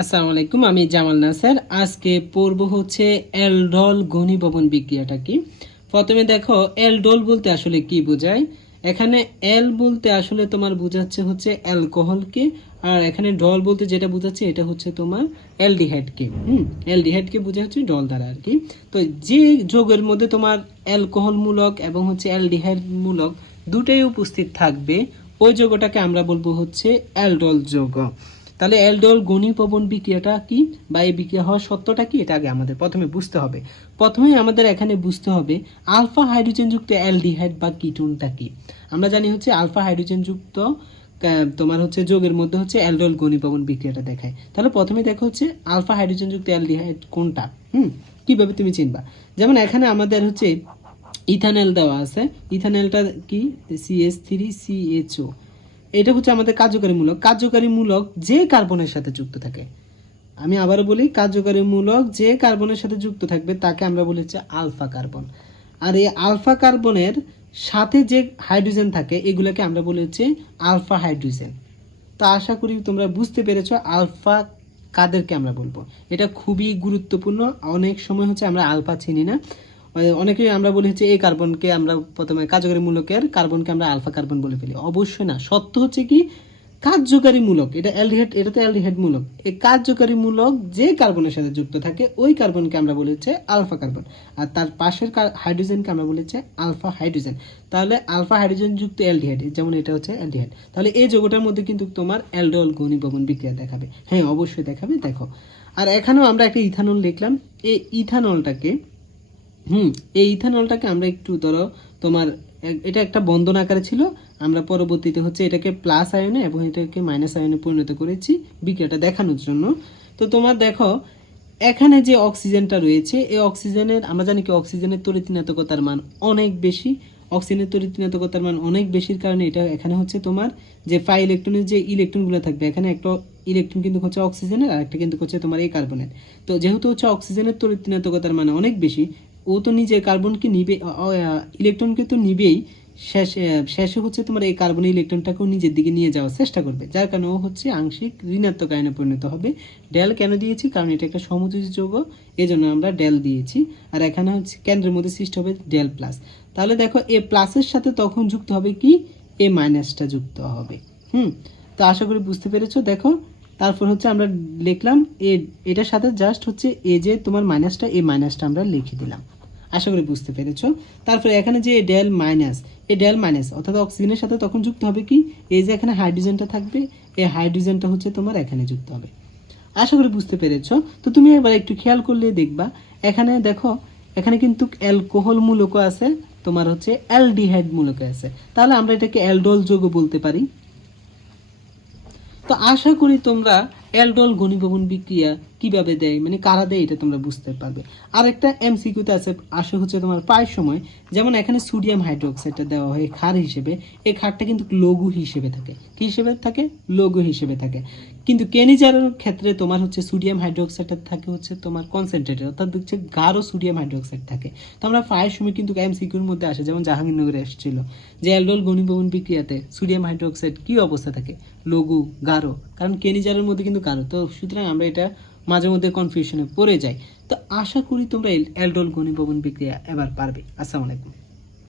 আসসালামু আলাইকুম, আমি জামাল নাসার। আজকে পড়ব হচ্ছে এলডল ঘনীভবন বিক্রিয়াটা কি? প্রথমে দেখো, এলডল বলতে আসলে কি বোঝায়? এখানে এল বলতে আসলে তোমার বোঝাচ্ছে হচ্ছে অ্যালকোহলকে আর এখানে ডল বলতে যেটা বোঝাচ্ছে এটা হচ্ছে তোমার অ্যালডিহাইডকে হুম অ্যালডিহাইডকে বোঝা হচ্ছে ডল দ্বারা আর কি। তো যে যোগের মধ্যে তোমার অ্যালকোহলমূলক এবং হচ্ছে মূলক দুটোই উপস্থিত থাকবে, ওই যোগটাকে আমরা বলব হচ্ছে অ্যালডল যোগ। তাহলে অ্যালডোল ঘনীভবন বিক্রিয়াটা কি? বা এই বিক্রিয়া হওয়ার সত্যটা কি? এটা আগে আমাদের প্রথমে বুঝতে হবে। প্রথমেই আমাদের এখানে বুঝতে হবে আলফা হাইড্রোজেনযুক্ত অ্যালডিহাইড বা কিটোনটা কি? আমরা জানি হচ্ছে আলফা হাইড্রোজেনযুক্ত তোমার হচ্ছে যোগের মধ্যে হচ্ছে অ্যালডোল ঘনীভবন বিক্রিয়াটা দেখায়। তাহলে প্রথমে দেখো হচ্ছে আলফা হাইড্রোজেনযুক্ত অ্যালডিহাইড কোনটা? হুম, কীভাবে তুমি চিনবা? যেমন এখানে আমাদের হচ্ছে ইথানল দেওয়া আছে। ইথানলটা কি? সিএস থ্রি সিএচও এটা হচ্ছে আমাদের কার্যকারীমূলক। কার্যকারীমূলক যে কার্বনের সাথে যুক্ত থাকে। আমি আবারও বলি, কার্যকারীমূলক যে কার্বনের সাথে যুক্ত থাকবে, তাকে আমরা বলি হচ্ছে আলফা কার্বন। আর এই আলফা কার্বনের সাথে যে হাইড্রোজেন থাকে, এগুলোকে আমরা বলি হচ্ছে আলফা হাইড্রোজেন। তো আশা করি তোমরা বুঝতে পেরেছ আলফা কাদেরকে আমরা বলব। এটা খুবই গুরুত্বপূর্ণ। অনেক সময় হচ্ছে আমরা আলফা চিনি না। অনেকেই আমরা বলি হচ্ছে এই কার্বনকে আমরা প্রথমে কার্যকারী মূলকের কার্বনকে আমরা আলফা কার্বন বলে ফেলি। অবশ্যই না। সত্য হচ্ছে কি? কার্যকারী মূলক, এটা অ্যালডিহাইড, এটা তো অ্যালডিহাইড মূলক। এই কার্যকারী মূলক যে কার্বনের সাথে যুক্ত থাকে, ওই কার্বনকে আমরা বলি হচ্ছে আলফা কার্বন। আর তার পাশের হাইড্রোজেনকে আমরা বলি হচ্ছে আলফা হাইড্রোজেন। তাহলে আলফা হাইড্রোজেন যুক্ত অ্যালডিহাইড, যেমন এটা হচ্ছে অ্যালডিহাইড। তাহলে এই যৌগটার মধ্যে কিন্তু তোমার অ্যালডোল ঘনীভবন বিক্রিয়া দেখাবে। হ্যাঁ অবশ্যই দেখাবে, দেখো। আর এখানেও আমরা একটা ইথানল লিখলাম এই ইথানলটাকে হুম, এই ইথানলটাকে আমরা একটু ধরো, তোমার এটা একটা বন্ধন আকারে ছিল, আমরা পরবর্তীতে হচ্ছে এটাকে প্লাস আয়নে এবং এটাকে মাইনাস আয়নে পরিণত করেছি বিক্রিয়াটা দেখানোর জন্য। তো তোমার দেখো, এখানে যে অক্সিজেনটা রয়েছে, এই অক্সিজেনের আমরা জানি কি অক্সিজেনের তরিতিনাতকতার মান অনেক বেশি। অক্সিজেনের তরিতিনাতকতার মান অনেক বেশির কারণে এটা এখানে হচ্ছে তোমার যে ফাই ইলেকট্রনের যে ইলেকট্রনগুলো থাকবে, এখানে একটা ইলেকট্রন কিন্তু হচ্ছে অক্সিজেনের আর একটা কিন্তু হচ্ছে তোমার এই কার্বনের তো যেহেতু হচ্ছে অক্সিজেনের তরিতিনাতকতার মান অনেক বেশি ও তো নিজে কার্বনকে নিবে ইলেকট্রনকে তো নিবেই। শেষে শেষে হচ্ছে তোমার এই কার্বন ইলেকট্রনটাকেও নিজের দিকে নিয়ে যাওয়ার চেষ্টা করবে, যার কারণে ও হচ্ছে আংশিক ঋণাত্মক আয়নে পরিণত হবে। ডেল কেন দিয়েছি? কারণ এটা একটা সমযোজী যৌগ এই জন্য আমরা ডেল দিয়েছি। আর এখানে হচ্ছে কেন্দ্রের মধ্যে সৃষ্টি হবে ডেল প্লাস তাহলে দেখো, এ প্লাসের সাথে তখন যুক্ত হবে কি? এ মাইনাসটা যুক্ত হবে। হুম? তো আশা করি বুঝতে পেরেছ? দেখো, তারপর হচ্ছে আমরা লিখলাম, এ, এটার সাথে জাস্ট হচ্ছে এ যে তোমার মাইনাসটা এ মাইনাসটা আমরা লিখে দিলাম। আশা করি বুঝতে পেরেছ। তারপরে এখানে যে ডেল মাইনাস এই ডেল মাইনাস অর্থাৎ অক্সিজেনের সাথে তখন যুক্ত হবে কি? এই যে এখানে হাইড্রোজেনটা থাকবে, এই হাইড্রোজেনটা হচ্ছে তোমার এখানে যুক্ত হবে। আশা করি বুঝতে পেরেছ। তো তুমি এবার একটু খেয়াল করলে দেখবা, এখানে দেখো, এখানে কিন্তু অ্যালকোহল মূলক আছে, তোমার হচ্ছে অ্যালডিহাইড মূলক আছে। তাহলে আমরা এটাকে অ্যালডোল যোগ বলতে পারি। তো আশা করি তোমরা অ্যালডোল ঘনীভবন বিক্রিয়া কীভাবে দেয়? মানে কারা দেয় এটা তোমরা বুঝতে পারবে। আর একটা এমসিকিউতে আছে, আসে হচ্ছে তোমার প্রায় সময়। যেমন এখানে সোডিয়াম হাইড্রোক্সাইডটা দেওয়া হয় ক্ষার হিসেবে। এই ক্ষারটা কিন্তু লঘু হিসেবে থাকে। কি হিসেবে থাকে? লঘু হিসেবে থাকে। কিন্তু কেনিজারের ক্ষেত্রে তোমার হচ্ছে সোডিয়াম হাইড্রোক্সাইডটা থাকে হচ্ছে তোমার কনসেন্ট্রেটেড অর্থাৎ হচ্ছে গাঢ় সোডিয়াম হাইড্রোক্সাইড থাকে। তো আমরা প্রায় সময় কিন্তু এমসিকিউর মধ্যে আসে, যেমন জাহাঙ্গীরনগরে এসেছিল। যে অ্যালডোল ঘনীভবন বিক্রিয়াতে সোডিয়াম হাইড্রোক্সাইড কি অবস্থা থাকে? লঘু, গাঢ়। কারণ কেনিজারের মধ্যে কিন্তু গাঢ় তো সুতরাং আমরা এটা মাঝে মধ্যে কনফিউশনে পড়ে যাই। তো আশা করি তোমরা অ্যালডোল ঘনীভবন বিক্রিয়া এবার পারবে। আসসালামু আলাইকুম।